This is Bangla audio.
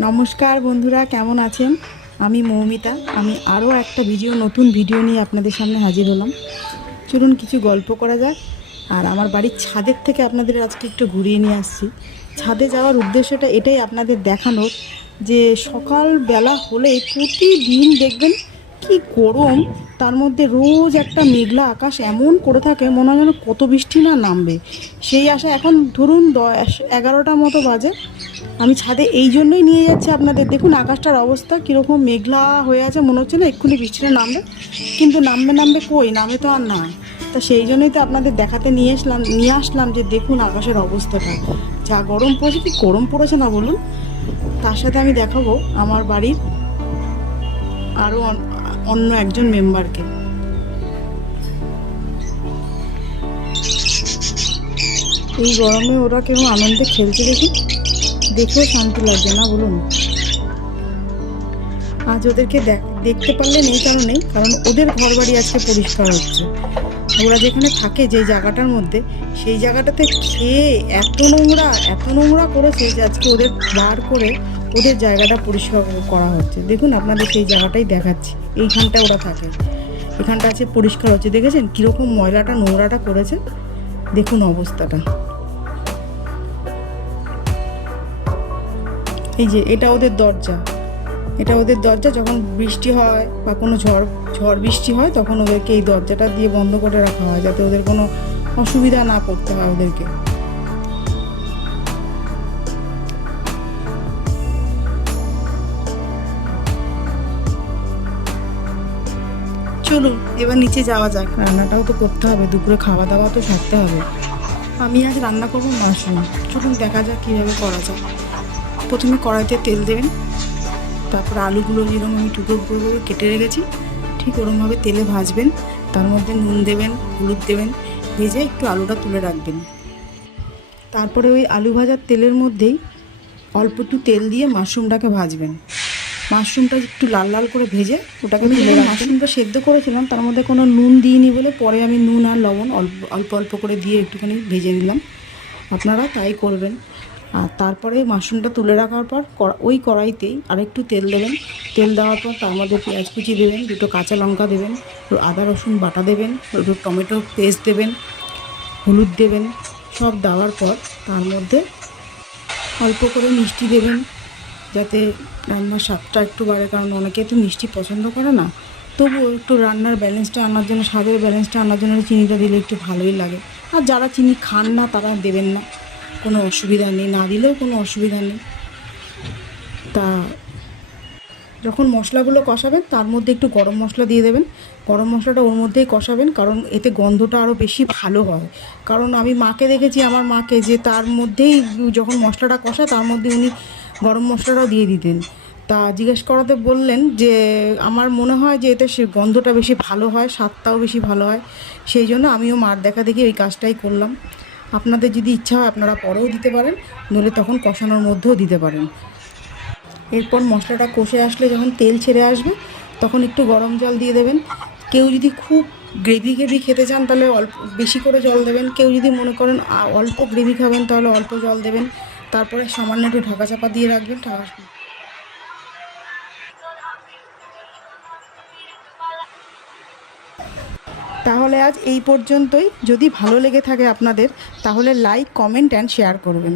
নমস্কার বন্ধুরা, কেমন আছেন? আমি মৌমিতা। আমি আরও একটা ভিডিও, নতুন ভিডিও নিয়ে আপনাদের সামনে হাজির হলাম। চলুন কিছু গল্প করা যাক। আর আমার বাড়ির ছাদের থেকে আপনাদের আজকে একটু ঘুরিয়ে নিয়ে আসছি। ছাদে যাওয়ার উদ্দেশ্যটা এটাই আপনাদের দেখানোর যে সকালবেলা হলে প্রতিদিন দেখবেন কি গরম, তার মধ্যে রোজ একটা মেঘলা আকাশ এমন করে থাকে, মনে হয় যেন কত বৃষ্টি না নামবে। সেই আশা এখন ধরুন দশ, এগারোটা মতো বাজে। আমি ছাদে এই জন্যই নিয়ে যাচ্ছি আপনাদের। দেখুন, আকাশটার অবস্থা কীরকম মেঘলা হয়ে আছে, মনে হচ্ছে না এক্ষুনি বৃষ্টিটা নামবে। কিন্তু নামবে নামবে কই? নামে তো আর না তা সেই জন্যই তো আপনাদের দেখাতে নিয়ে আসলাম নিয়ে আসলাম যে দেখুন আকাশের অবস্থাটা। যা গরম পড়েছে, কি গরম পড়েছে না বলুন? তার সাথে আমি দেখাবো আমার বাড়ির আরও অন্য একজন মেম্বারকে। এই গরমে ওরা কেউ আনন্দে খেলছে দেখুন। দেখেও শান্তি লাগবে না, বলুন। আজ ওদেরকে দেখ- দেখতে পারলে নেই কারণে, কারণ ওদের ঘর বাড়ি আজকে পরিষ্কার হচ্ছে। ওরা যেখানে থাকে যে জায়গাটার মধ্যে, সেই জায়গাটাতে খেয়ে এত নোংরা এত নোংরা করেছে যে আজকে ওদের বার করে ওদের জায়গাটা পরিষ্কার করা হচ্ছে। দেখুন, আপনাদের সেই জায়গাটাই দেখাচ্ছি। এইখানটা ওরা থাকে। এখানটা আছে পরিষ্কার হচ্ছে। দেখেছেন? কীরকম ময়লাটা, নোংরাটা করেছে? দেখুন অবস্থাটা। এই যে, এটা ওদের দরজা। এটা ওদের দরজা, যখন বৃষ্টি হয় বা কোনো ঝড় ঝড় বৃষ্টি হয়, তখন ওদেরকে এই দরজাটা দিয়ে বন্ধ করে রাখা হয়, যাতে ওদের কোনো অসুবিধা না পড়তে হয় ওদেরকে। চলুন, এবার নিচে যাওয়া যাক। রান্নাটাও তো করতে হবে, দুপুরে খাওয়া দাওয়া তো সারতে হবে। আমি আজ রান্না করব মাশরুম। চলুন, দেখা যাক কীভাবে করা যায়। প্রথমে কড়াইতে তেল দেবেন তারপর আলুগুলো যেরকম আমি টুকরো টুকরো করে কেটে রেখেছি ঠিক ওরমভাবে তেলে ভাজবেন তার মধ্যে নুন দেবেন হলুদ দেবেন ভেজে একটু আলুটা তুলে রাখবেন। তারপরে ওই আলু ভাজার তেলের মধ্যেই অল্প একটু তেল দিয়ে মাশরুমটাকে ভাজবেন। মাশরুমটা একটু লাল লাল করে ভেজে ওটাকে তুলে মাশরুমটা সেদ্ধ করেছিলাম তার মধ্যে কোনো নুন দিইনি বলে পরে আমি নুন আর লবণ অল্প অল্প অল্প করে দিয়ে একটুখানি ভেজে নিলাম। আপনারা তাই করবেন। আর তারপরে মাশরুমটা তুলে রাখার পর ওই কড়াইতেই আরেকটু তেল দেবেন। তেল দেওয়ার পর তার মধ্যে পেঁয়াজ কুচি দেবেন, দুটো কাঁচা লঙ্কা দেবেন আদা, রসুন বাটা দেবেন দুটো টমেটো পেস্ট দেবেন, হলুদ দেবেন, সব দেওয়ার পর তার মধ্যে অল্প করে মিষ্টি দেবেন, যাতে রান্নার স্বাদটা একটু বাড়ে, কারণ অনেকে তো মিষ্টি পছন্দ করে না। তবুও একটু রান্নার ব্যালেন্সটা, আনার জন্য, স্বাদের ব্যালেন্সটা, আনার জন্য চিনিটা দিলে একটু ভালোই লাগে। আর যারা চিনি খান না, তারা দেবেন না। কোনো অসুবিধা নেই, না দিলেও কোনো অসুবিধা নেই। তা যখন মশলাগুলো কষাবেন, তার মধ্যে একটু গরম মশলা দিয়ে দেবেন। গরম মশলাটা ওর মধ্যেই কষাবেন, কারণ এতে গন্ধটা আরও বেশি ভালো হয়। কারণ আমি মাকে দেখেছি, আমার মাকে, যে তার মধ্যেই যখন মশলাটা কষা তার মধ্যে উনি গরম মশলাটাও দিয়ে দিতেন। তা জিজ্ঞেস করাতে বললেন যে, আমার মনে হয় যে এতে সে গন্ধটা বেশি ভালো হয়, স্বাদটাও বেশি ভালো হয়। সেই জন্য আমিও মার দেখা দেখি ওই কাজটাই করলাম। আপনাদের যদি ইচ্ছা হয় আপনারা পরেও দিতে পারেন, নইলে তখন কষানোর মধ্যেও দিতে পারেন। এরপর মশলাটা কষে আসলে যখন তেল ছেড়ে আসবে, তখন একটু গরম জল দিয়ে দেবেন। কেউ যদি খুব গ্রেভি গ্রেভি খেতে চান, তাহলে অল্প, বেশি করে জল দেবেন। কেউ যদি মনে করেন অল্প গ্রেভি খাবেন, তাহলে অল্প জল দেবেন। তারপরে সামান্য একটু ঢাকা চাপা দিয়ে রাখবেন। ঢাকা তাহলে আজ এই পর্যন্তই। যদি ভালো লেগে থাকে আপনাদের, তাহলে লাইক কমেন্ট অ্যান্ড শেয়ার করবেন।